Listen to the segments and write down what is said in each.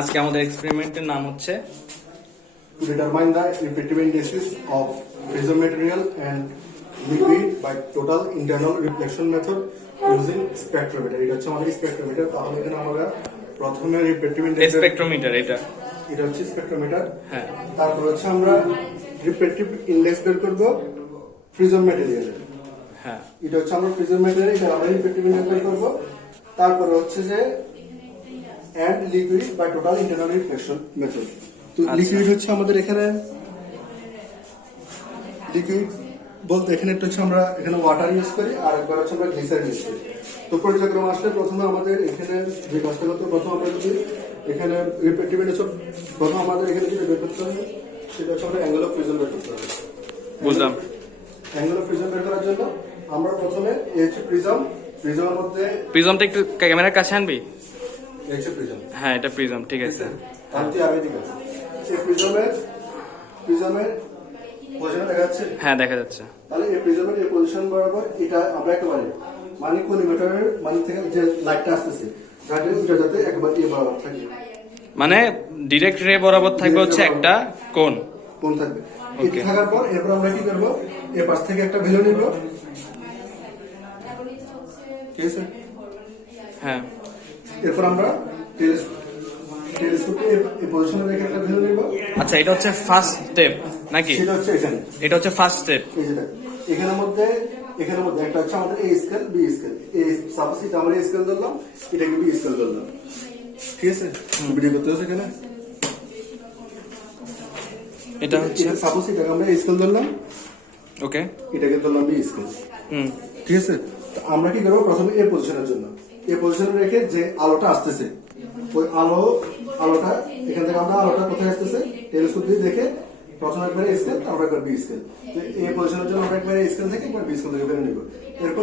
আজকে আমাদের এক্সপেরিমেন্টের নাম হচ্ছে To determine the refractive indices of prism material and liquid by total internal reflection method using spectrometer. এটা হচ্ছে আমাদের স্পেকট্রোমিটার। তাহলে এখানে আমরা প্রথমে refractive index স্পেকট্রোমিটার। এটা হচ্ছে স্পেকট্রোমিটার। হ্যাঁ, তারপর হচ্ছে আমরা refractive index বের করব প্রিজম ম্যাটেরিয়ালের। হ্যাঁ, এটা হচ্ছে আমরা প্রিজম ম্যাটেরিয়াল, এটা আমরা refractive index বের করব। তারপর হচ্ছে যে and liquid by total internal reflection method. তো লিকুইড হচ্ছে আমাদের এখানে লিকুইড বলতে এখানে একটা হচ্ছে আমরা এখানে ওয়াটার ইউজ করি আর একবার হচ্ছে আমরা গ্লিসারিন ইউজ করি। তো পর্যায়ক্রম আসলে প্রথমে আমাদের এখানে যে কাজটা করতে প্রথম আমরা যদি এখানে রিফ্লেকটিভ ইন্ডেক্স প্রথম আমাদের এখানে যেটা বের করতে হবে সেটা হচ্ছে আমরা অ্যাঙ্গেল অফ ফ্রিজম বের করতে হবে। বুঝলাম। অ্যাঙ্গেল অফ ফ্রিজম বের করার জন্য আমরা প্রথমে এই হচ্ছে প্রিজমের মধ্যে প্রিজমটা একটু ক্যামেরার কাছে আনবি। এই হচ্ছে প্রিজম। হ্যাঁ, এটা প্রিজম, ঠিক আছে। তাহলে তুই আগে দিকে এই প্রিজমের পজিশন দেখা যাচ্ছে। হ্যাঁ, দেখা যাচ্ছে। তাহলে এই প্রিজমের এই পজিশন বরাবর এটা আমরা একেবারে মানে কোলিমিটারের মানে থেকে যে লাইটটা আসতেছে লাইটের এটা যাতে একবার এই বরাবর থাকে, মানে ডিরেক্ট রে বরাবর থাকবে হচ্ছে একটা কোণ। কোণ থাকবে। এটা থাকার পর এরপর আমরা কি করব, এই পাশ থেকে একটা ভ্যালু নিব। ঠিক আছে? হ্যাঁ, এরপর আমরা টেলিস্কোপে এই পজিশনে রেখে একটা ভ্যালু নিব। আচ্ছা, এটা হচ্ছে ফার্স্ট স্টেপ নাকি? সেটা হচ্ছে এখানে, এটা হচ্ছে ফার্স্ট স্টেপ। এই যেটা এখানের মধ্যে একটা হচ্ছে আমাদের এ স্কেল বি স্কেল। এই সাপোজ এটা আমরা এ স্কেল ধরলাম, এটাকে বি স্কেল ধরলাম। ঠিক আছে? ভিডিও করতে হচ্ছে এখানে। এটা হচ্ছে সাপোজ এটাকে আমরা এ স্কেল ধরলাম, ওকে, এটাকে ধরলাম বি স্কেল। ঠিক আছে? তো আমরা কি করবো, প্রথমে এই পজিশনের জন্য এই পজিশনে রেখে যে আলোটা আসতেছে ওই আলোটা এখান থেকে আমরা আলোটা কোথায় আসতেছে টেলিস্কোপ দিয়ে দেখে প্রথমে একবার এ স্কেল তারপর একবার বি স্কেল। এই পজিশনের জন্য আমরা একবার এ স্কেল থেকে একবার বি স্কেল থেকে বের নিব। এরপর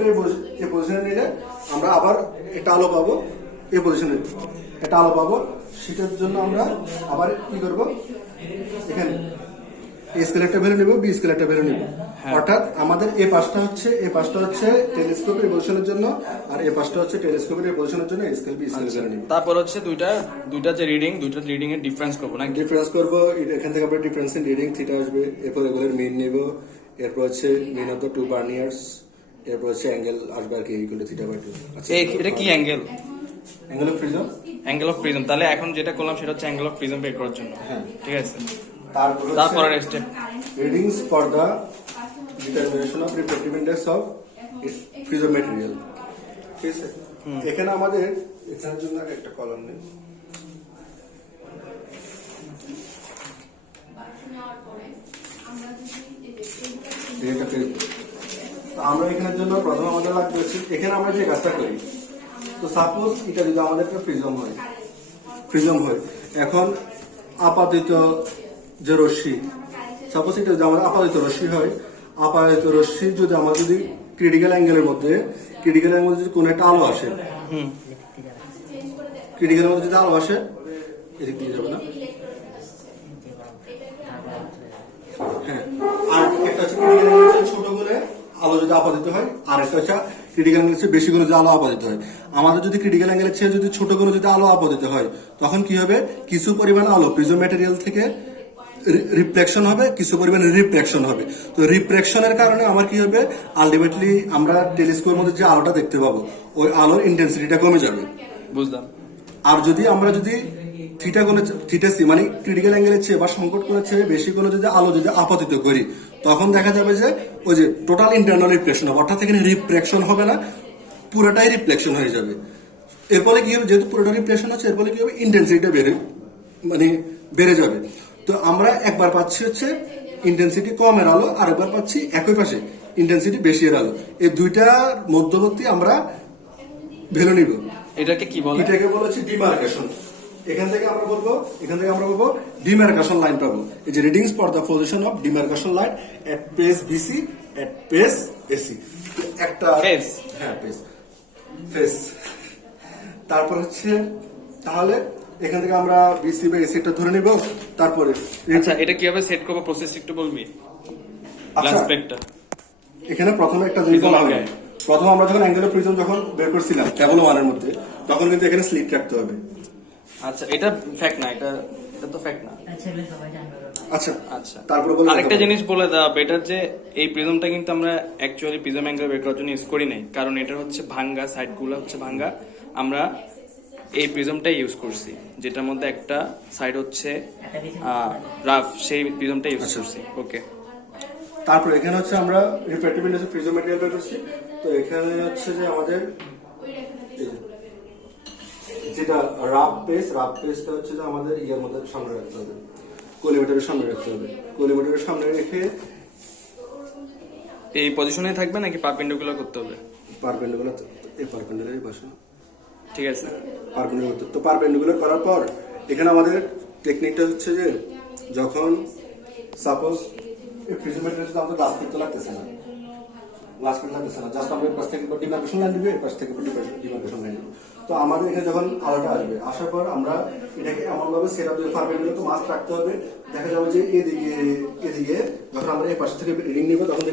এই পজিশনে নিলে আমরা আবার একটা আলো পাবো, এই পজিশনে একটা আলো পাবো। সেটার জন্য আমরা আবার কি করবো, এখানে এ স্কেল একটা ভ্যালু নিব, বি স্কেল একটা ভ্যালু নিব। অর্থাৎ আমাদের এই পাশটা হচ্ছে টেলিস্কোপের পজিশনের জন্য আর এই পাশটা হচ্ছে টেলিস্কোপের পজিশনের জন্য স্কেল বি স্কেল ভ্যালু নিব। তারপর হচ্ছে দুইটা যে দুইটা রিডিং এর ডিফারেন্স করবো না? ডিফারেন্স করবো, এখান থেকে আমরা ডিফারেন্স ইন রিডিং থিটা আসবে। এরপর এগুলোর মিন নিব, এরপর হচ্ছে মিন অফ দ্য টু ভার্নিয়ার্স, এরপর হচ্ছে অ্যাঙ্গেল আসবে আর কি ইকুয়াল টু থিটা বাই 2। আচ্ছা, এটা কি angle? Angle of prism. Angle of prism. তাহলে এখন যেটা করলাম সেটা হচ্ছে অ্যাঙ্গেল অফ প্রিজম বের করার জন্য। হ্যাঁ, ঠিক আছে। তারপরে step readings for the determination of reflective index of prism material. ঠিক আছে? এখানে আমাদের এখানের জন্য একটা কলাম নেই। আমরা এখানের জন্য প্রথম আমাদের লাগবে হচ্ছে এখানে আমরা যে কাজটা করি। তো সাপোজ এটা যদি আমাদের একটা প্রিজম হয় এখন আপাতিত যে রশ্মি, সাপোজ এটা যদি আমাদের আপাতিত রশ্মি হয়, আপাতিত রশ্মি যদি আমরা যদি ক্রিটিক্যাল অ্যাঙ্গেলের মধ্যে যদি কোনো একটা আলো আসে, ক্রিটিক্যালের মধ্যে যদি আলো আসে এদিক দিয়ে যাবে না। হ্যাঁ, আর একটা হচ্ছে ক্রিটিক্যাল অ্যাঙ্গেল ছোট করে আলো যদি আপাতিত হয়, আর একটা হচ্ছে ক্রিটিক্যাল অ্যাঙ্গেল চেয়ে বেশি করে যদি আলো আপাতিত হয়। আমাদের যদি ক্রিটিক্যাল অ্যাঙ্গেলের চেয়ে যদি ছোট করে যদি আলো আপাতিত হয় তখন কি হবে, কিছু পরিমাণ আলো প্রিজম ম্যাটেরিয়াল থেকে রিফ্লেকশন হবে, কিছু পরিমাণ রিফ্রাকশন হবে। তো রিফ্রাকশনের কারণে আমার কি হবে, আলটিমেটলি আমরা টেলিস্কোপের মধ্যে যে আলোটা দেখতে পাবো ওই আলোর ইন্টেন্সিটিটা কমে যাবে। বুঝলাম। আর আমরা যদি থিটা সি মানে ক্রিটিক্যাল অ্যাঙ্গেলের চেয়ে বা সংকট কোণের চেয়ে বেশি কোনো যদি আলো যদি আপাতিত করি তখন দেখা যাবে যে ওই যে টোটাল ইন্টারনাল রিফ্লেকশন হবে, অর্থাৎ এখানে রিফ্রাকশন হবে না, পুরোটাই রিফ্লেকশন হয়ে যাবে। এর ফলে কি হবে, যেহেতু পুরোটা রিফ্লেকশন হচ্ছে এর ফলে কি হবে, ইন্টেন্সিটিটা বেড়ে যাবে। তো আমরা একবার পাচ্ছি হচ্ছে ইন্টেন্সিটি কমের আলো, আর একবার পাচ্ছি একই পাশে ইন্টেন্সিটি বেশি এর আলো। এই দুইটার মধ্যবর্তী আমরা ভ্যালু নিব। এটাকে কি বলে? এটাকে বলা হচ্ছে ডিমার্কেশন। এখান থেকে আমরা বলবো ডিমার্কেশন লাইন পাবো। এই যে readings for the position of demarcation line at page BC at page AC. একটা ফেজ, হ্যাঁ ফেজ। তারপর হচ্ছে তাহলে এখান থেকে আমরা বিসি বা এসিটা ধরে নিব। তারপরে আচ্ছা, এটা কিভাবে সেট করব প্রসেস একটু বলবি? গ্লাস প্লেটটা এখানে প্রথমে একটা জিনিস বলা হয়, প্রথম আমরা যখন অ্যাঙ্গেল অফ প্রিজম যখন বের করছিলাম টেবল 1 এর মধ্যে তখন কিন্তু এখানে স্লিট রাখতে হবে। আচ্ছা, এটা ফ্যাক্ট না, এটা এটা তো ফ্যাক্ট না। আচ্ছা আচ্ছা, তারপরে বলে আরেকটা জিনিস বলে দেওয়া বেটার যে এই প্রিজমটা কিন্তু আমরা অ্যাকচুয়ালি প্রিজম অ্যাঙ্গেল বের করার জন্য ইউজ করি নাই, কারণ এটা হচ্ছে ভাঙ্গা, সাইড গুলো হচ্ছে ভাঙ্গা। আমরা এই প্রিজমটাই ইউজ করছি, যেটার মধ্যে একটা সাইড হচ্ছে রাফ, সেই প্রিজমটা ইউজ করছি। ওকে, তারপরে এখানে হচ্ছে আমরা রিফ্র্যাক্টিভ ইন্ডেক্সে প্রিজম ম্যাটেরিয়াল বের করছি। তো এখানে হচ্ছে যে আমাদের এই যেটা রাফ পেজটা হচ্ছে যে আমাদের ইয়ের মধ্যে সামনে রাখতে হবে, কোলিমিটারের সামনে রাখতে হবে। কোলিমিটারের সামনে রেখে এই পজিশনে থাকবে নাকি পারপেন্ডিকুলার করতে হবে? পারপেন্ডিকুলার, এই পারপেন্ডিকুলারই বসে, ঠিক আছে। পারপেন্ডিকুলার। তো পারপেন্ডিকুলার করার পর এখানে আমাদের টেকনিকটা হচ্ছে যে যখন সাপোজ এই প্রিজম ম্যাটেরিয়াল আমাদের গ্লাস করতে লাগতেছে না, জাস্ট আমরা পাশ থেকে ডিমার্কেশন লাইন দিবে, পাশ থেকে ডিমার্কেশন লাইন দিবে। তো আমাদের এখানে যখন আলোটা আসবে, আসার পর আমরা এটাকে এমন ভাবে সেট আপ দিয়ে পারপেন্ডিকুলার তো মাস্ক রাখতে হবে। দেখা যাবে যে এদিকে যখন আমরা এই পাশ থেকে রিডিং নিব তখন